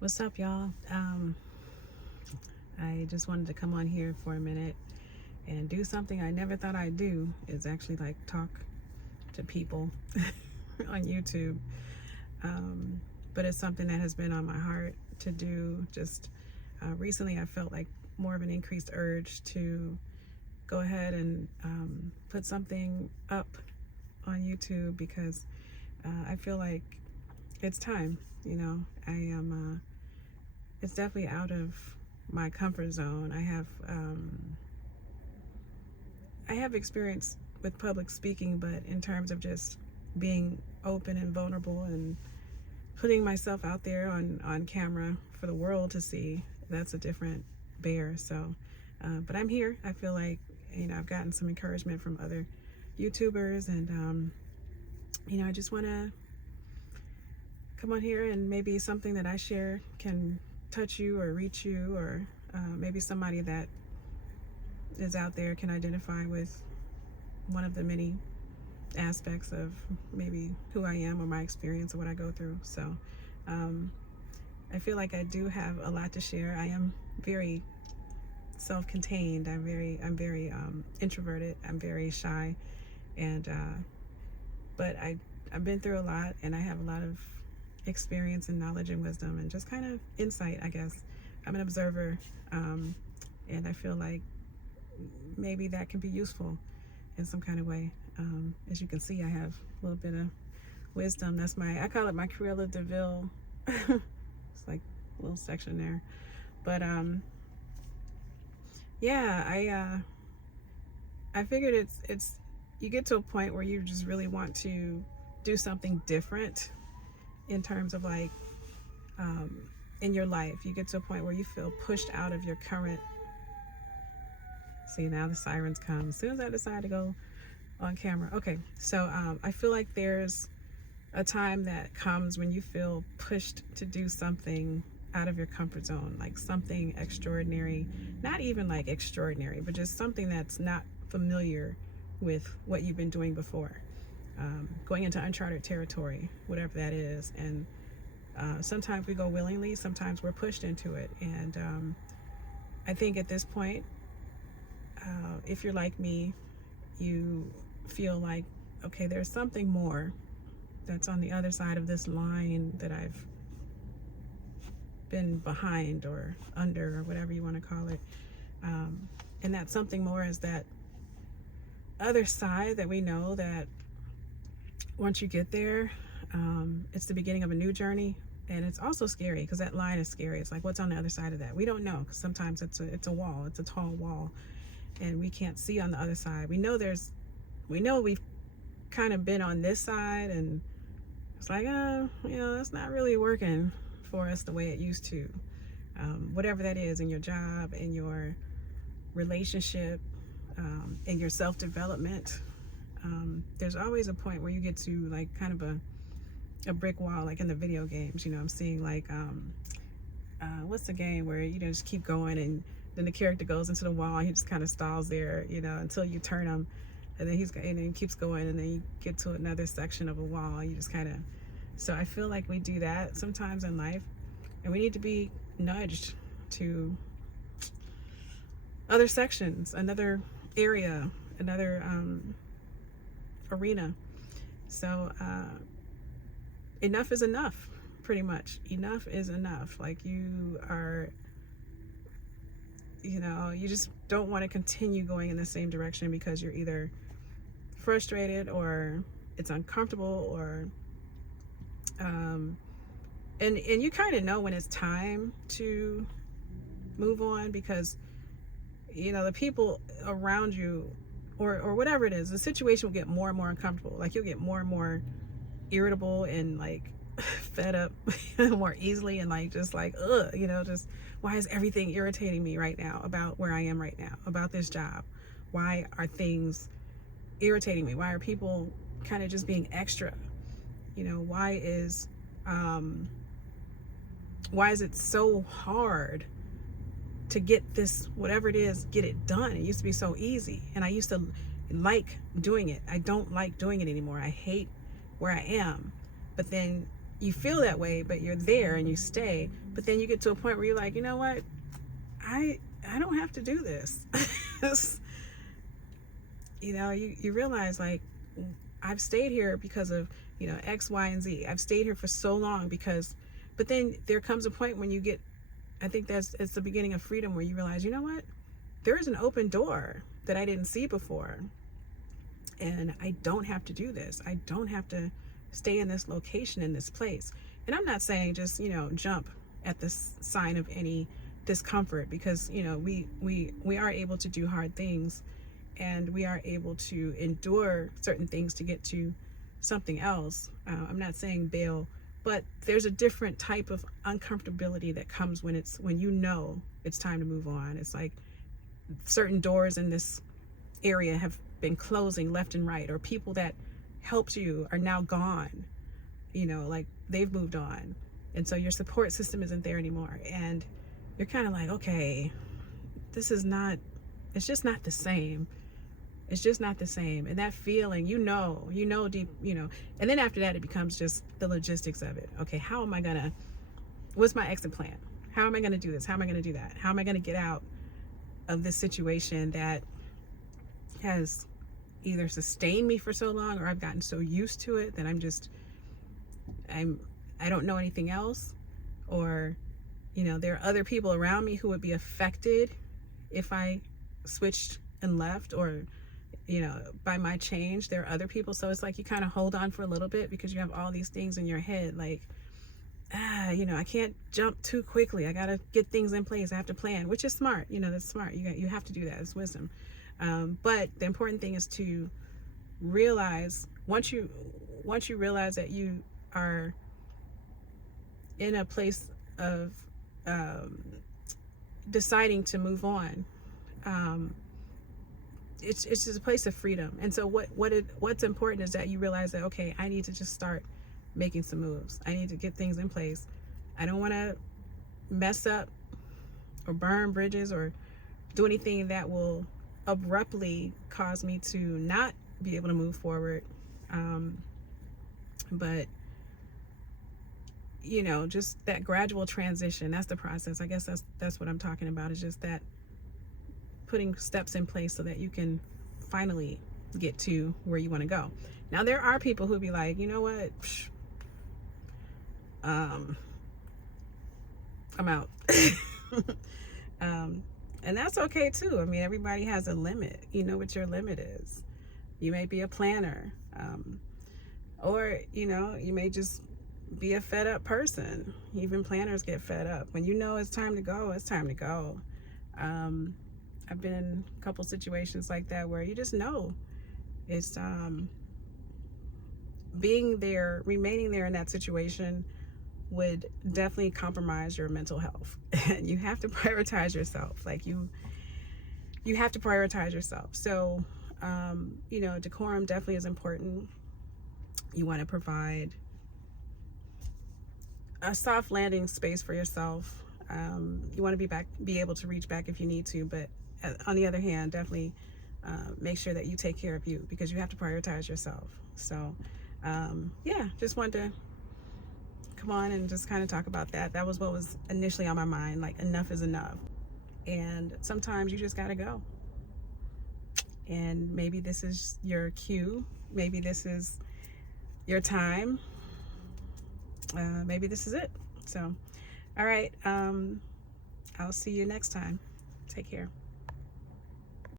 What's up, y'all? I just wanted to come on here for a minute and do something I never thought I'd do. Is actually like talk to people on YouTube. But it's something that has been on my heart to do. Just recently, I felt like more of an increased urge to go ahead and put something up on YouTube because I feel like it's time. I am. It's definitely out of my comfort zone. I have experience with public speaking, but in terms of just being open and vulnerable and putting myself out there on camera for the world to see, that's a different bear. So, but I'm here. I feel like, I've gotten some encouragement from other YouTubers, and, I just want to come on here and maybe something that I share can touch you or reach you, or maybe somebody that is out there can identify with one of the many aspects of maybe who I am or my experience or what I go through. So I feel like I do have a lot to share. I am very self-contained. I'm very introverted. I'm very shy, and but I've been through a lot, and I have a lot of experience and knowledge and wisdom and just kind of insight, I guess. I'm an observer, and I feel like maybe that can be useful in some kind of way. As you can see, I have a little bit of wisdom. I call it my Cruella de Vil. It's like a little section there. But yeah, I figured it's you get to a point where you just really want to do something different in terms of like in your life. You get to a point where you feel pushed out of your current. See, now the sirens come as soon as I decide to go on camera. Okay, so I feel like there's a time that comes when you feel pushed to do something out of your comfort zone, like something extraordinary, not even like extraordinary, but just something that's not familiar with what you've been doing before. Going into uncharted territory, whatever that is. And sometimes we go willingly, sometimes we're pushed into it. And I think at this point, if you're like me, you feel like, okay, there's something more that's on the other side of this line that I've been behind or under or whatever you want to call it. And that something more is that other side that we know that once you get there, it's the beginning of a new journey. And it's also scary because that line is scary. It's like, what's on the other side of that? We don't know, because sometimes it's a wall. It's a tall wall, and we can't see on the other side. We know we've kind of been on this side, and it's like, that's not really working for us the way it used to. Whatever that is in your job, in your relationship, in your self-development, there's always a point where you get to like kind of a brick wall, like in the video games. I'm seeing like what's the game where just keep going, and then the character goes into the wall and he just kind of stalls there, until you turn him, and then he keeps going, and then you get to another section of a wall, and you just kind of. So I feel like we do that sometimes in life, and we need to be nudged to other sections, another area, another arena. So enough is enough, pretty much. Enough is enough. Like you just don't want to continue going in the same direction because you're either frustrated or it's uncomfortable, or and you kind of know when it's time to move on, because the people around you or whatever it is, the situation will get more and more uncomfortable. Like you'll get more and more irritable and like fed up more easily, and like just like just why is everything irritating me right now about where I am right now, about this job? Why are things irritating me? Why are people kind of just being extra? Why is it so hard to get this, whatever it is, get it done? It used to be so easy, and I used to like doing it. I don't like doing it anymore. I hate where I am. But then you feel that way, but you're there and you stay. But then you get to a point where you're like, you know what? I don't have to do this. You know, you realize, like, I've stayed here because of, you know, X, Y, and Z. I've stayed here for so long because, but then there comes a point when you get, I think it's the beginning of freedom, where you realize, you know what? There is an open door that I didn't see before. And I don't have to do this. I don't have to stay in this location, in this place. And I'm not saying just, you know, jump at this sign of any discomfort, because, you know, we are able to do hard things, and we are able to endure certain things to get to something else. I'm not saying bail, but there's a different type of uncomfortability that comes when you know it's time to move on. It's like certain doors in this area have been closing left and right, or people that helped you are now gone, you know, like they've moved on, and so your support system isn't there anymore, and you're kind of like, okay, it's just not the same. It's just not the same. And that feeling, you know deep, you know, and then after that, it becomes just the logistics of it. Okay, what's my exit plan? How am I going to do this? How am I going to do that? How am I going to get out of this situation that has either sustained me for so long, or I've gotten so used to it that I don't know anything else, or, you know, there are other people around me who would be affected if I switched and left, or, you know, by my change. There are other people. So it's like you kind of hold on for a little bit, because you have all these things in your head, like, you know, I can't jump too quickly. I got to get things in place. I have to plan, which is smart. You know, that's smart. You have to do that. It's wisdom. But the important thing is to realize, once you realize that you are in a place of deciding to move on, it's just a place of freedom. And so what's important is that you realize that, okay, I need to just start making some moves. I need to get things in place. I don't want to mess up or burn bridges or do anything that will abruptly cause me to not be able to move forward. But, you know, just that gradual transition, that's the process. I guess that's what I'm talking about, is just that putting steps in place so that you can finally get to where you want to go. Now, there are people who be like, you know what? I'm out. And that's okay too. I mean, everybody has a limit. You know what your limit is. You may be a planner, or, you know, you may just be a fed up person. Even planners get fed up. When you know it's time to go, it's time to go. I've been in a couple situations like that where you just know it's being there, remaining there in that situation would definitely compromise your mental health. And you have to prioritize yourself. Like you have to prioritize yourself. So, you know, decorum definitely is important. You want to provide a soft landing space for yourself. You want to be able to reach back if you need to, but on the other hand, definitely make sure that you take care of you, because you have to prioritize yourself. So, yeah, just wanted to come on and just kind of talk about that. That was what was initially on my mind, like, enough is enough. And sometimes you just got to go. And maybe this is your cue. Maybe this is your time. Maybe this is it. So, all right. I'll see you next time. Take care.